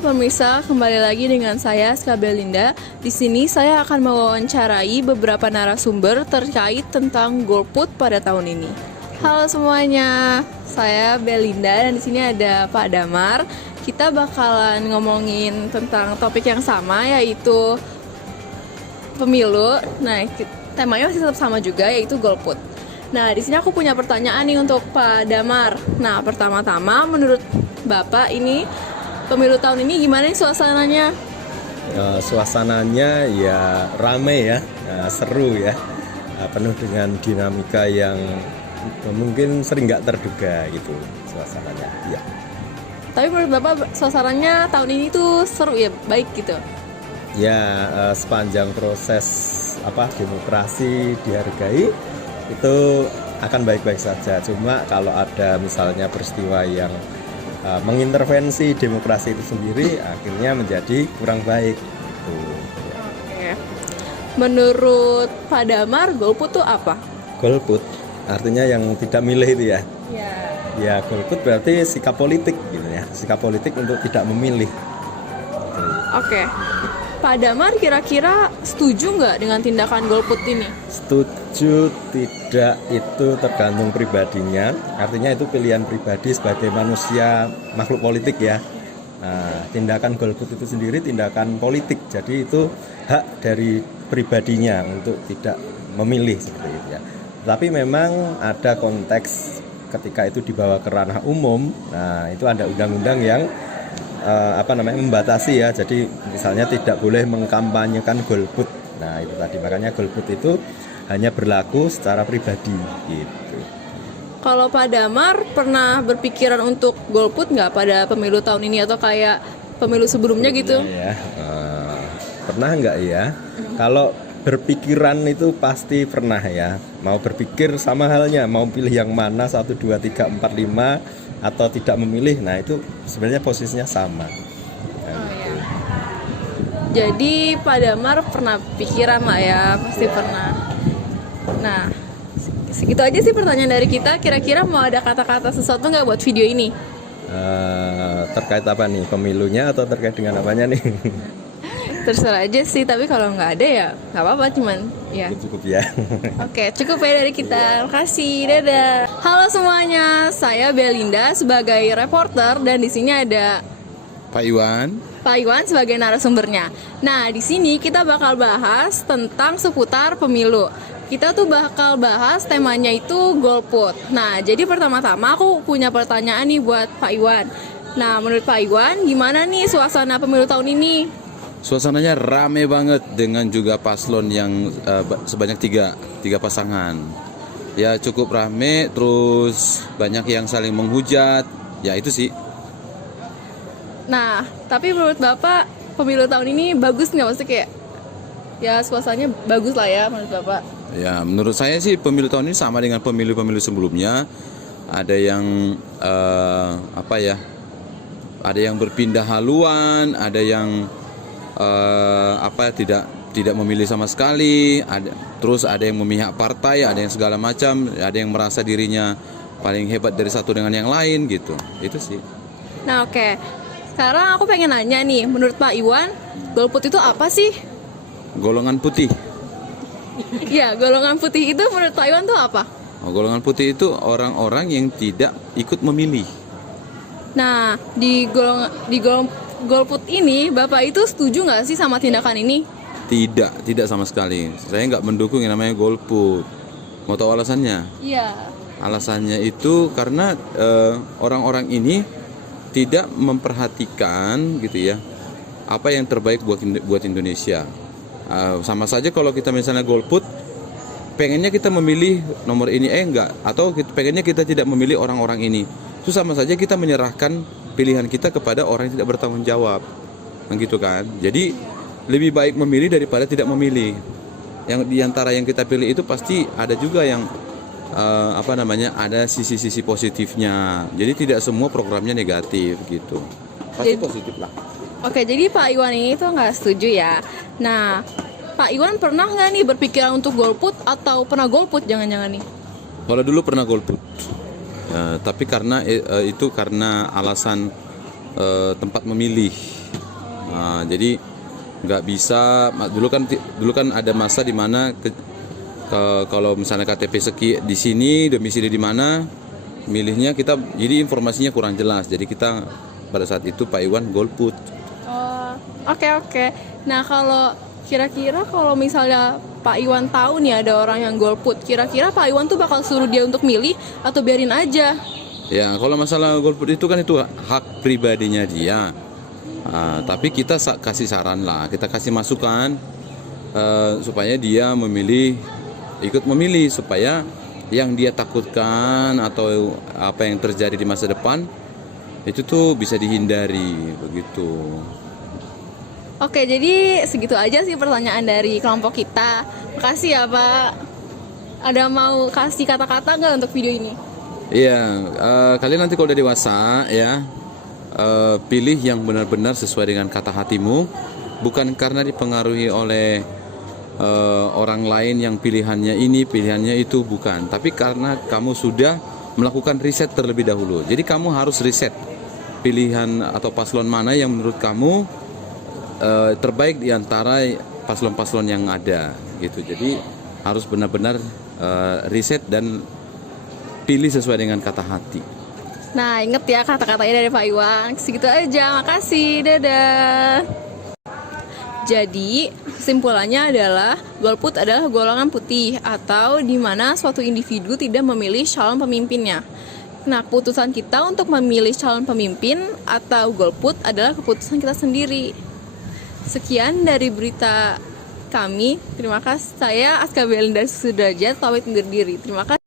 Halo pemirsa, kembali lagi dengan saya Ska Belinda. Di sini saya akan mewawancarai beberapa narasumber terkait tentang golput pada tahun ini. Halo semuanya, saya Belinda dan di sini ada Pak Damar. Kita bakalan ngomongin tentang topik yang sama, yaitu pemilu. Nah, temanya masih tetap sama juga, yaitu golput. Nah, di sini aku punya pertanyaan nih untuk Pak Damar. Nah, pertama-tama menurut Bapak ini pemilu tahun ini gimana nih suasananya? Suasananya ya rame ya, seru ya, penuh dengan dinamika yang mungkin sering nggak terduga gitu suasananya. Ya. Tapi menurut Bapak suasananya tahun ini tuh seru ya, baik gitu? Ya, sepanjang proses demokrasi dihargai itu akan baik-baik saja. Cuma kalau ada misalnya peristiwa yang mengintervensi demokrasi itu sendiri akhirnya menjadi kurang baik gitu. Ya. Oke. Menurut Pak Damar, golput tuh apa? Golput artinya yang tidak milih itu ya. Ya. Ya, golput berarti sikap politik gitu ya. Sikap politik untuk tidak memilih. Oke. Pak Damar kira-kira setuju nggak dengan tindakan golput ini? Setuju tidak itu tergantung pribadinya. Artinya itu pilihan pribadi sebagai manusia makhluk politik ya. Nah, tindakan golput itu sendiri tindakan politik. Jadi itu hak dari pribadinya untuk tidak memilih seperti itu ya. Tapi memang ada konteks ketika itu dibawa ke ranah umum. Nah, itu ada undang-undang yang membatasi ya. Jadi misalnya tidak boleh mengkampanyekan golput. Nah, itu tadi makanya golput itu hanya berlaku secara pribadi gitu. Kalau Pak Damar pernah berpikiran untuk golput nggak pada pemilu tahun ini atau kayak pemilu sebelumnya gitu? Ya, pernah nggak ya? Kalau berpikiran itu pasti pernah ya. Mau berpikir sama halnya, mau pilih yang mana 1, 2, 3, 4, 5 atau tidak memilih. Nah, itu sebenarnya posisinya sama. Iya. Jadi Pak Damar pernah pikiran lah ya, pasti pernah. Nah, segitu aja sih pertanyaan dari kita. Kira-kira mau ada kata-kata sesuatu nggak buat video ini? Terkait apa nih? Pemilunya atau terkait dengan apanya nih? Terserah aja sih, tapi kalau nggak ada ya nggak apa-apa, cuman ya. Cukup ya. Oke, cukup ya dari kita. Terima kasih, dadah. Halo semuanya, saya Belinda sebagai reporter dan di sini ada Pak Iwan. Pak Iwan sebagai narasumbernya. Nah, di sini kita bakal bahas tentang seputar pemilu. Kita tuh bakal bahas temanya itu golput. Nah, jadi pertama-tama aku punya pertanyaan nih buat Pak Iwan. Nah, menurut Pak Iwan, gimana nih suasana pemilu tahun ini? Suasananya rame banget dengan juga paslon yang sebanyak tiga pasangan. Ya cukup rame, terus banyak yang saling menghujat. Ya itu sih. Nah, tapi menurut Bapak pemilu tahun ini bagus nggak? Maksudnya kayak ya suasananya bagus lah ya menurut Bapak. Ya menurut saya sih pemilu tahun ini sama dengan pemilu-pemilu sebelumnya. Ada yang ada yang berpindah haluan, ada yang tidak memilih sama sekali, terus ada yang memihak partai, ada yang segala macam, ada yang merasa dirinya paling hebat dari satu dengan yang lain gitu. Itu sih. Nah, oke. Sekarang aku pengen nanya nih, menurut Pak Iwan, golput itu apa sih? Golongan putih. Ya, golongan putih itu menurut Pak Iwan tuh apa? Golongan putih itu orang-orang yang tidak ikut memilih. Nah, di golput ini, Bapak itu setuju nggak sih sama tindakan ini? Tidak sama sekali. Saya nggak mendukung yang namanya golput. Mau tahu alasannya? Iya. Alasannya itu karena orang-orang ini tidak memperhatikan gitu ya apa yang terbaik buat Indonesia. Sama saja kalau kita misalnya golput, pengennya kita memilih nomor ini enggak, atau pengennya kita tidak memilih orang-orang ini. Itu sama saja kita menyerahkan pilihan kita kepada orang yang tidak bertanggung jawab, begitu kan? Jadi lebih baik memilih daripada tidak memilih. Yang diantara yang kita pilih itu pasti ada juga yang ada sisi-sisi positifnya. Jadi tidak semua programnya negatif gitu. Pasti positif lah. Oke, jadi Pak Iwan ini tuh nggak setuju ya. Nah, Pak Iwan pernah nggak nih berpikiran untuk golput atau pernah golput jangan-jangan nih? Kalau dulu pernah golput. Tapi karena alasan tempat memilih Jadi nggak bisa dulu kan ada masa di mana kalau misalnya KTP di sini, domisili di mana, milihnya kita, jadi informasinya kurang jelas. Jadi kita pada saat itu Pak Iwan golput. Oh, oke. Nah, kira-kira kalau misalnya Pak Iwan tahu nih ada orang yang golput, kira-kira Pak Iwan tuh bakal suruh dia untuk milih atau biarin aja? Ya, kalau masalah golput itu kan itu hak pribadinya dia. Tapi kita kasih saran lah, kita kasih masukan supaya dia ikut memilih, supaya yang dia takutkan atau apa yang terjadi di masa depan itu tuh bisa dihindari begitu. Oke, jadi segitu aja sih pertanyaan dari kelompok kita. Makasih ya Pak. Ada mau kasih kata-kata nggak untuk video ini? Iya, kalian nanti kalau udah dewasa ya, pilih yang benar-benar sesuai dengan kata hatimu, bukan karena dipengaruhi oleh orang lain yang pilihannya ini, pilihannya itu, bukan. Tapi karena kamu sudah melakukan riset terlebih dahulu. Jadi kamu harus riset pilihan atau paslon mana yang menurut kamu terbaik di antara paslon-paslon yang ada gitu. Jadi harus benar-benar riset dan pilih sesuai dengan kata hati. Nah, inget ya kata-katanya dari Pak Iwan. Segitu aja, makasih, dadah. Jadi, kesimpulannya adalah golput adalah golongan putih atau di mana suatu individu tidak memilih calon pemimpinnya. Nah, keputusan kita untuk memilih calon pemimpin atau golput adalah keputusan kita sendiri. Sekian dari berita kami. Terima kasih. Saya Aska Belinda Sudrajat, pamit undur diri. Terima kasih.